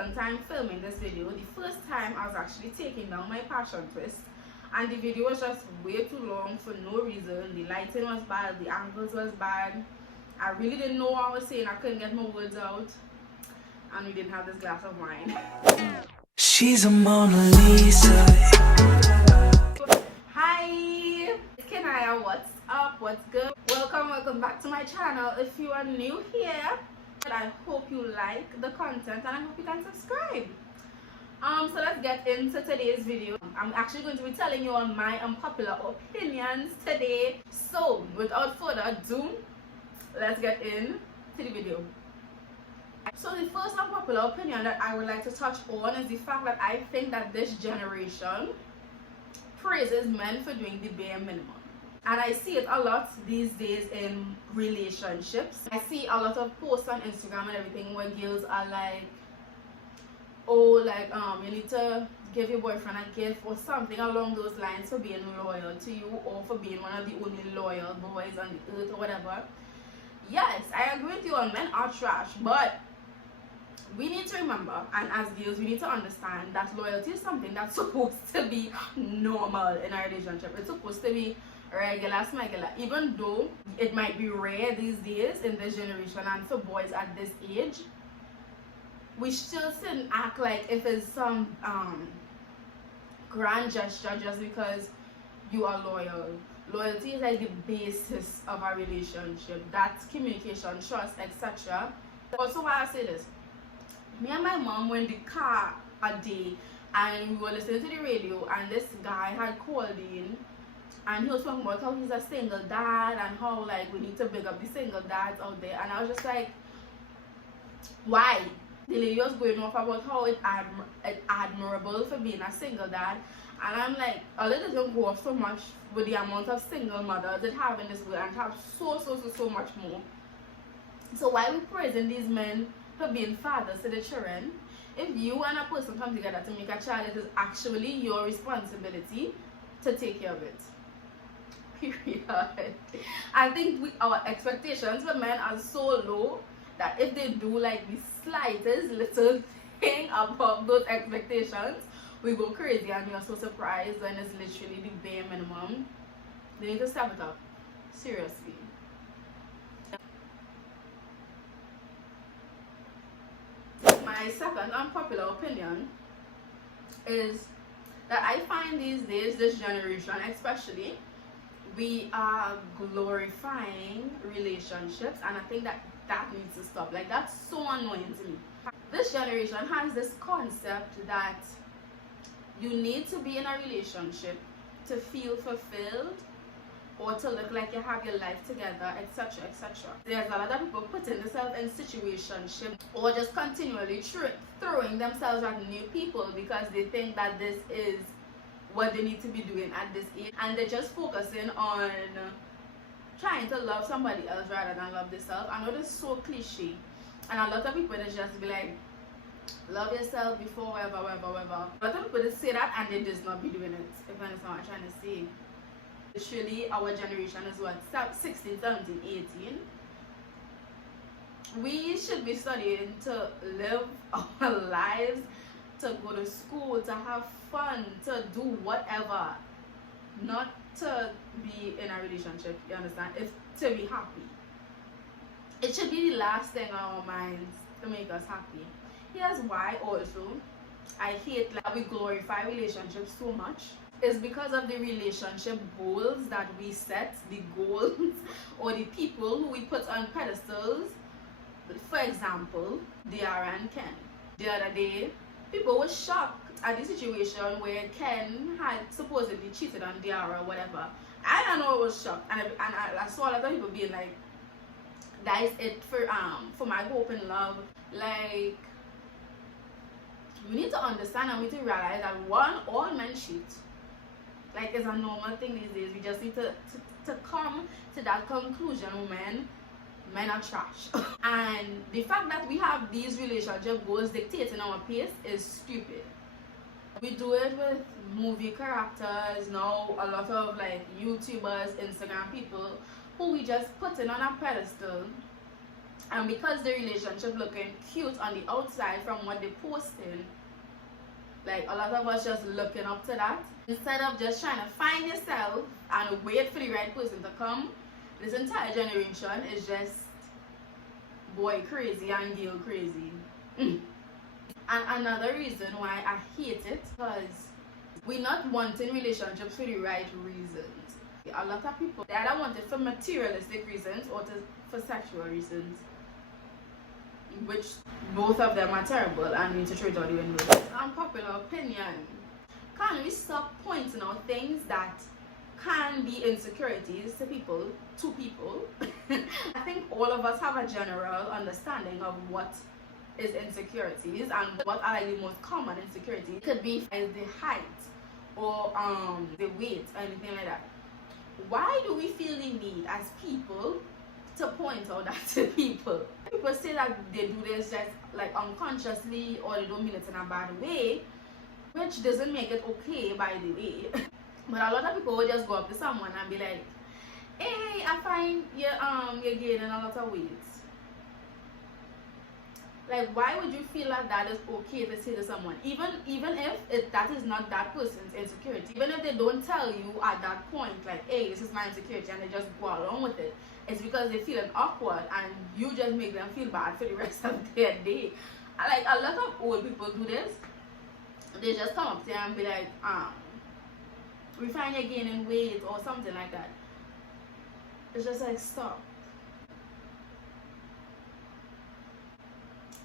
second time filming this video. The first time I was actually taking down my passion twist, and the video was just way too long for no reason. The lighting was bad, the angles was bad. I really didn't know what I was saying. I couldn't get my words out, and we didn't have this glass of wine. She's a Mona Lisa. Hi, it's Kenaya. What's up? What's good? Welcome back to my channel. If you are new here, I hope you like the content and I hope you can subscribe. So let's get into today's video. I'm actually going to be telling you on my unpopular opinions today. So without further ado, let's get into the video. So the first unpopular opinion that I would like to touch on is the fact that I think that this generation praises men for doing the bare minimum. And I see it a lot these days in relationships. I see a lot of posts on Instagram and everything where girls are like, oh, like you need to give your boyfriend a gift or something along those lines for being loyal to you, or for being one of the only loyal boys on the earth or whatever. Yes, I agree with you on men are trash, but we need to remember, and as girls we need to understand that loyalty is something that's supposed to be normal in a relationship. It's supposed to be regular, smuggler, even though it might be rare these days in this generation and for boys at this age. We still shouldn't act like if it's some grand gesture just because you are loyal. Loyalty is like the basis of a relationship. That's communication, trust, etc. Also, why I say this, me and my mom were in the car a day and we were listening to the radio, and this guy had called in and he was talking about how he's a single dad and how like we need to big up the single dads out there. And I was just like, why? The lady was going off about how it's admirable for being a single dad, and I'm like, a little doesn't go off so much with the amount of single mothers that have in this world and have so much more. So why are we praising these men for being fathers to the children? If you and a person come together to make a child, it is actually your responsibility to take care of it. Period. I think our expectations for men are so low that if they do like the slightest little thing above those expectations, we go crazy and we are so surprised when it's literally the bare minimum. They need to step it up. Seriously. My second unpopular opinion is that I find these days, this generation especially, we are glorifying relationships, and I think that needs to stop. Like, that's so annoying to me. This generation has this concept that you need to be in a relationship to feel fulfilled or to look like you have your life together, etc, etc. There's a lot of people putting themselves in situationships or just continually throwing themselves at new people because they think that this is what they need to be doing at this age, and they're just focusing on trying to love somebody else rather than love themselves. I know this is so cliche, and a lot of people they just be like, love yourself before whatever. A lot of people they say that and they just not be doing it, if you understand what I'm trying to say. Literally, our generation is what, 16, 17, 18. We should be studying to live our lives, to go to school, to have fun, to do whatever, not to be in a relationship, you understand? It's to be happy. It should be the last thing on our minds to make us happy. Here's why also I hate like we glorify relationships so much. It's because of the relationship goals that we set, the goals or the people who we put on pedestals. For example, Diara and Ken. The other day, people were shocked at the situation where Ken had supposedly cheated on Diara or whatever. I don't know, I was shocked, and I saw a lot of people being like, that is it for my hope and love. Like, we need to understand and we need to realize that one, all men cheat. Like, it's a normal thing these days. We just need to come to that conclusion. Men are trash. And the fact that we have these relationship goals dictating our pace is stupid. We do it with movie characters now, a lot of like YouTubers, Instagram people who we just put in on a pedestal And because the relationship looking cute on the outside from what they posting, like a lot of us just looking up to that, instead of just trying to find yourself and wait for the right person to come. This entire generation is just boy crazy and girl crazy. And another reason why I hate it, because we're not wanting relationships for the right reasons. A lot of people, they either want it for materialistic reasons or for sexual reasons, which both of them are terrible and we need to throw it out the window. Unpopular opinion. Can we stop pointing out things that can be insecurities to people? I think all of us have a general understanding of what is insecurities and what are the most common insecurities. It could be the height or the weight, anything like that. Why do we feel the need as people to point out that to people? People say that they do this just like unconsciously or they don't mean it in a bad way, which doesn't make it okay, by the way. But a lot of people will just go up to someone and be like, hey, I find you're gaining a lot of weight. Like, why would you feel like that is okay to say to someone, even if that is not that person's insecurity, even if they don't tell you at that point like, hey, this is my insecurity, and they just go along with it? It's because they feel awkward and you just make them feel bad for the rest of their day. Like, a lot of old people do this. They just come up to you and be like, we find you're gaining weight or something like that. It's just like, stop.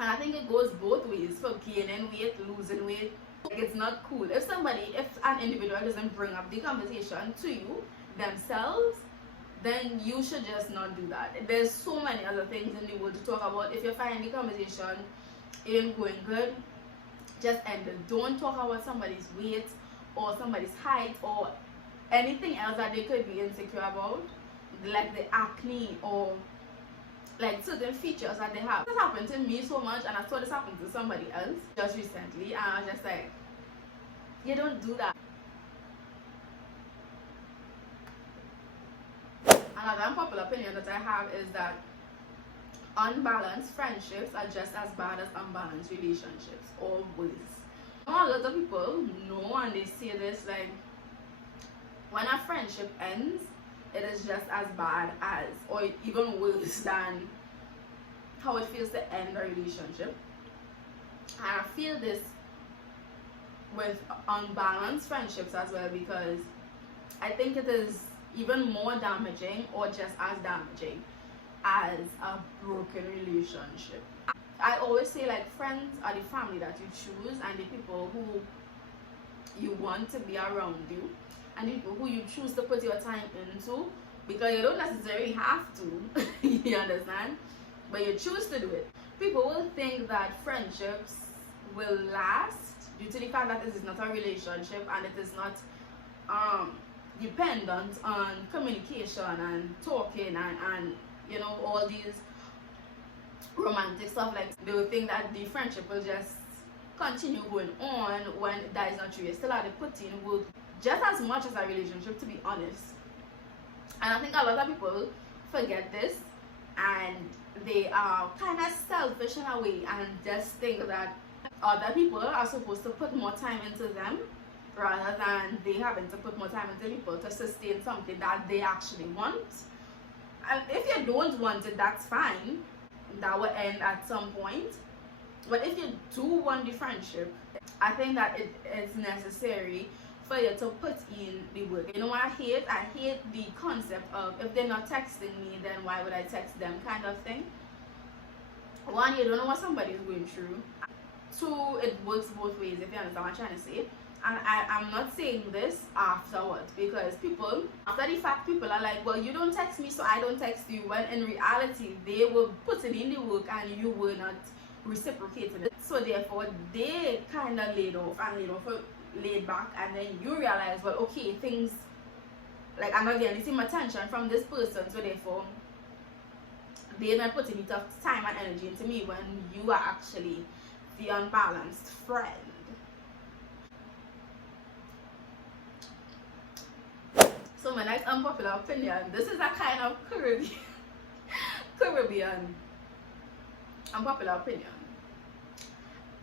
And I think it goes both ways for gaining weight, losing weight. Like, it's not cool. If an individual doesn't bring up the conversation to you themselves, then you should just not do that. There's so many other things in the world to talk about. If you find the conversation ain't going good, just end it. Don't talk about somebody's weight or somebody's height or anything else that they could be insecure about, like the acne or like certain features that they have. This happened to me so much, and I saw this happen to somebody else just recently, and I was just like, you don't do that. Another unpopular opinion that I have is that unbalanced friendships are just as bad as unbalanced relationships, or worse. A lot of people know, and they say this, like, when a friendship ends, it is just as bad as, or even worse than, how it feels to end a relationship. And I feel this with unbalanced friendships as well, because I think it is even more damaging, or just as damaging as a broken relationship. I always say, like, friends are the family that you choose, and the people who you want to be around you, and the people who you choose to put your time into, because you don't necessarily have to. You understand? But you choose to do it. People will think that friendships will last due to the fact that this is not a relationship and it is not dependent on communication and talking and you know, all these romantic stuff. Like, they will think that the friendship will just continue going on when that is not true. You still have to put in work just as much as a relationship, to be honest. And I think a lot of people forget this, and they are kind of selfish in a way and just think that other people are supposed to put more time into them rather than they having to put more time into people to sustain something that they actually want. And if you don't want it, that's fine. That will end at some point. But if you do want the friendship, I think that it is necessary for you to put in the work. You know what I hate? I hate the concept of, if they're not texting me, then why would I text them, kind of thing. One, you don't know what somebody is going through. Two, it works both ways, if you understand what I'm trying to say. And I'm not saying this afterwards, because people, after the fact, people are like, well, you don't text me, so I don't text you, when in reality, they were putting in the work and you were not reciprocating it. So therefore, they kind of laid back, and then you realize, well, okay, things, like, I'm not getting the same attention from this person, so therefore, they're not putting enough time and energy into me, when you are actually the unbalanced friend. So my next unpopular opinion, this is a kind of Caribbean unpopular opinion.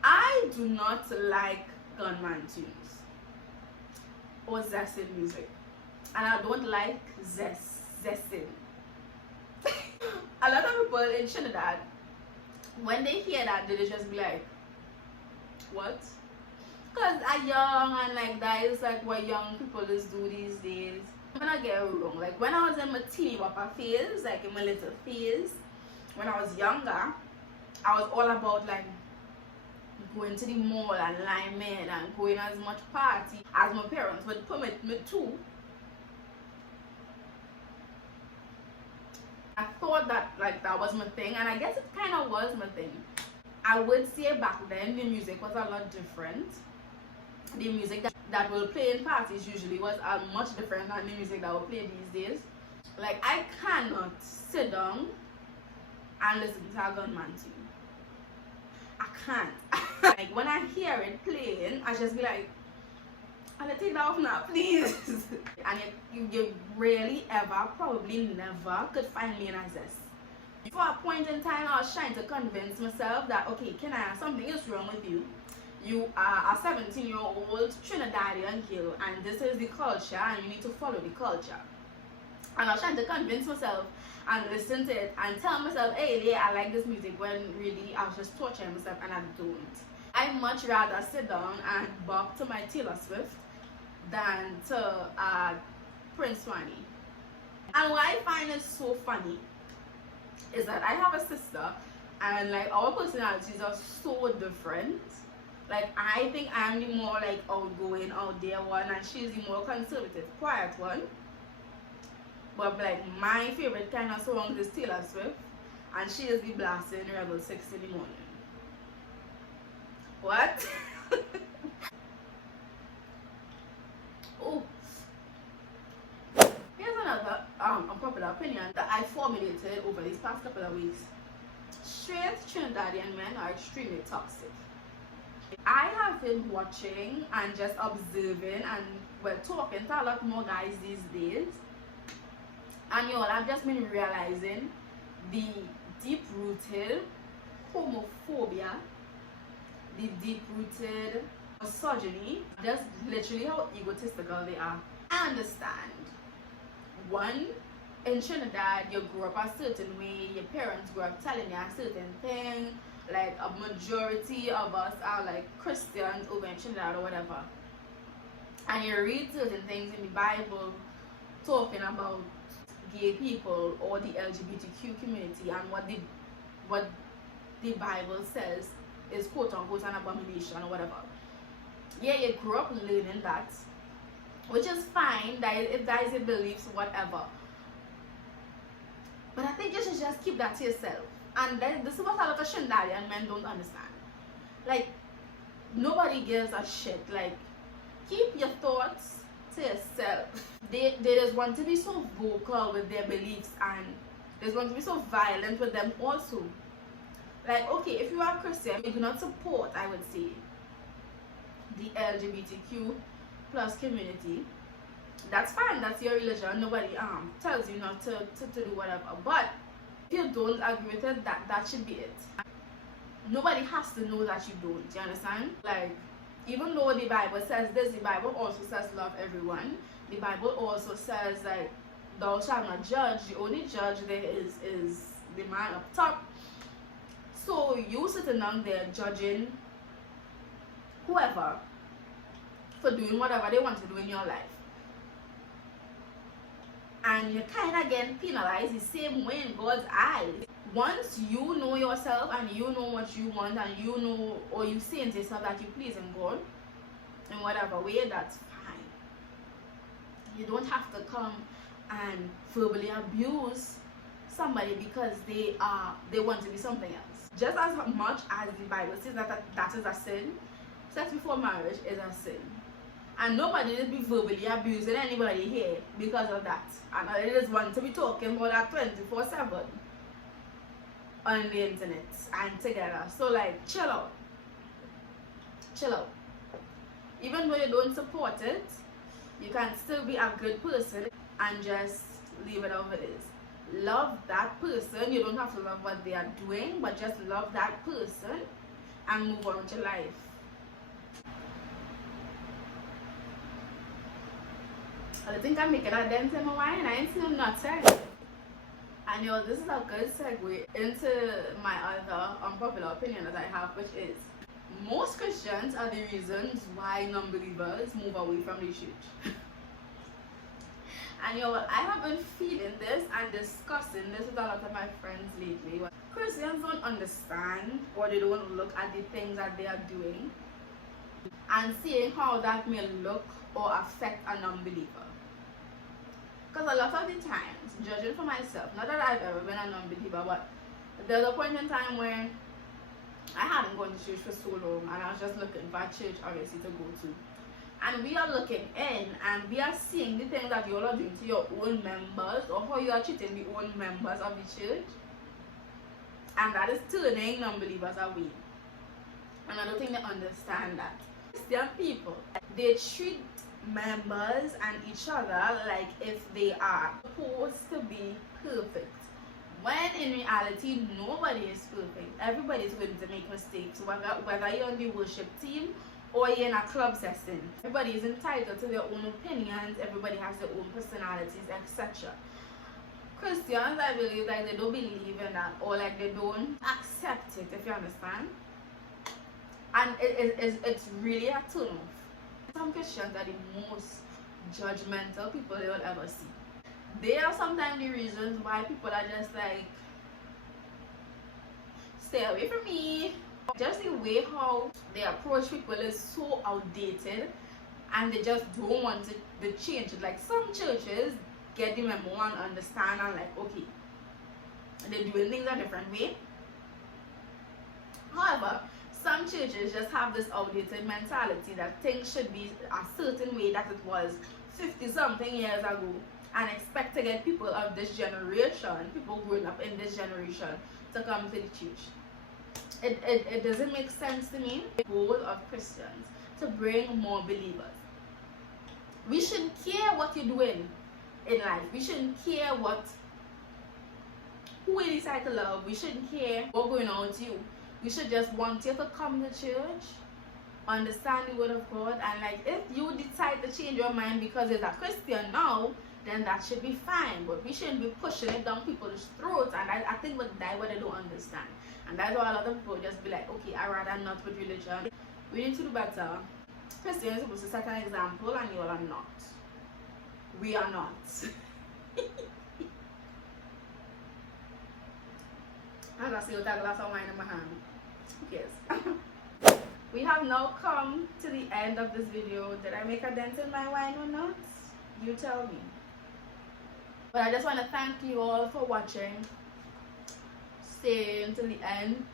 I do not like gunman tunes or zesting music, and I don't like zesting. A lot of people in Trinidad, when they hear that, they just be like, what? Because I'm young, and like that is like what young people is do these days. I'm gonna get it wrong. Like when I was in my teeny wopper phase, like in my little phase, when I was younger, I was all about like going to the mall and linemen and going as much party as my parents would permit me to. I thought that like that was my thing, and I guess it kind of was my thing. I would say back then the music was a lot different. The music that will play in parties usually was much different than the music that will play these days. Like I cannot sit down and listen to a gunman tune. I can't. Like when I hear it playing, I just be like, I'll take that off now, please. And you really ever, probably never, could find me in a zest. For a point in time, I was trying to convince myself that, okay, something is wrong with you. You are a 17-year-old Trinidadian girl, and this is the culture, and you need to follow the culture. And I was trying to convince myself and listen to it and tell myself, hey, yeah, I like this music, when really I was just torturing myself, and I don't. I much rather sit down and bop to my Taylor Swift than to Prince Swani. And what I find is so funny is that I have a sister, and like our personalities are so different. Like I think I'm the more like outgoing, out there one, and she's the more conservative, quiet one. But like my favorite kind of song is Taylor Swift, and she is the blasting Rebel 6 in the morning. What? Oh, here's another unpopular opinion that I formulated over these past couple of weeks. Straight Trinidadian men are extremely toxic. I have been watching and just observing and talking to a lot more guys these days, and y'all, I've just been realizing the deep-rooted homophobia, the deep-rooted misogyny, just literally how egotistical they are. I understand. One, in Trinidad, you grew up a certain way, your parents grew up telling you a certain thing. Like a majority of us are like Christians over in Trinidad or whatever. And you read certain things in the Bible talking about gay people or the LGBTQ community, and what the Bible says is quote unquote an abomination or whatever. Yeah, you grew up learning that, which is fine, that if that is your beliefs, whatever. But I think you should just keep that to yourself. And then this is what a lot of Trinidadian men don't understand. Like, nobody gives a shit. Like, keep your thoughts to yourself. They just want to be so vocal with their beliefs, and they just want to be so violent with them also. Like, okay, if you are a Christian, you do not support, I would say, the LGBTQ plus community. That's fine, that's your religion. Nobody tells you not to do whatever. But if you don't agree with it, that should be it. Nobody has to know that you don't. You understand? Like, even though the Bible says this, the Bible also says love everyone. The Bible also says like, thou shalt not judge. The only judge there is the man up top. So you sitting down there judging whoever for doing whatever they want to do in your life, and you're kind of getting penalized the same way in God's eyes. Once you know yourself and you know what you want, and you know, or you say to yourself that you please in God in whatever way, that's fine. You don't have to come and verbally abuse somebody because they want to be something else. Just as much as the Bible says that is a sin, sex before marriage is a sin. And nobody will be verbally abusing anybody here because of that. And I just want to be talking about that 24/7 on the internet and together. So like, chill out. Chill out. Even though you don't support it, you can still be a good person and just leave it how it is. love that person. You don't have to love what they are doing, but just love that person and move on with your life. I think I'm making a dent in my wine. I ain't seen nothing. And this is a good segue into my other unpopular opinion that I have, which is most Christians are the reasons why non-believers move away from the church. And I have been feeling this and discussing this with a lot of my friends lately. Christians don't understand, or they don't look at the things that they are doing and seeing how that may look or affect a non-believer. Because a lot of the times, judging for myself, not that I've ever been a non-believer, but there's a point in time where I hadn't gone to church for so long and I was just looking for a church obviously to go to. And we are looking in and we are seeing the things that you all are doing to your own members, or how you are treating the own members of the church. And that is turning non-believers away. And I don't think they understand that. Christian people, they treat members and each other like if they are supposed to be perfect, when in reality nobody is perfect. Everybody is going to make mistakes, whether you're on the worship team or you're in a club session. Everybody is entitled to their own opinions, everybody has their own personalities, etc. Christians, I believe, like, they don't believe in that, or like they don't accept it, if you understand. And it's really a turn off. Some Christians are the most judgmental people they will ever see. They are sometimes the reasons why people are just like, stay away from me. Just the way how they approach people is so outdated, and they just don't want to change it. Like, some churches get the memo and understand and like, okay, they're doing things a different way. However, some churches just have this outdated mentality that things should be a certain way that it was 50-something years ago, and expect to get people of this generation, people growing up in this generation, to come to the church. It doesn't make sense to me. The goal of Christians to bring more believers. We shouldn't care what you're doing in life. We shouldn't care who you decide to love. We shouldn't care what's going on with you. We should just want you to come to church, understand the word of God, and like, if you decide to change your mind because you're a Christian now, then that should be fine. But we shouldn't be pushing it down people's throats, and I think that's what they don't understand. And that's why a lot of people just be like, okay, I'd rather not with religion. We need to do better. Christians are supposed to set an example, and you all are not. We are not. As I see with that glass of wine in my hand. Yes. We have now come to the end of this video. Did I make a dent in my wine or not? You tell me. But I just want to thank you all for watching. Stay until the end.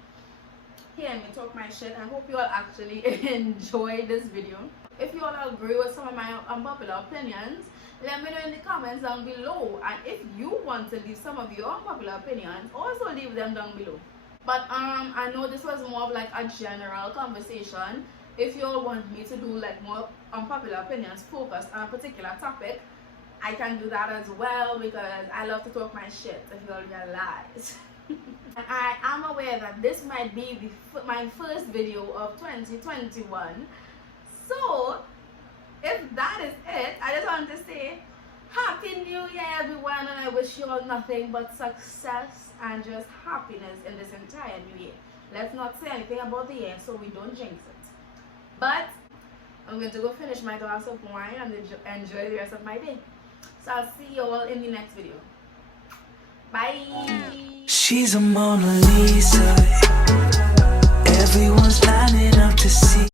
Hear me talk my shit. I hope you all actually enjoyed this video. If you all agree with some of my unpopular opinions, let me know in the comments down below. And if you want to leave some of your unpopular opinions, also leave them down below. But I know this was more of like a general conversation. If you all want me to do like more unpopular opinions focused on a particular topic, I can do that as well, because I love to talk my shit, if you all realize. And I am aware that this might be my first video of 2021. So, if that is it, I just want to say Happy New Year, everyone, and I wish you all nothing but success and just happiness in this entire new year. Let's not say anything about the year so we don't jinx it. But I'm going to go finish my glass of wine and enjoy the rest of my day. So I'll see you all in the next video. Bye. She's a Mona Lisa. Everyone's lining up to see.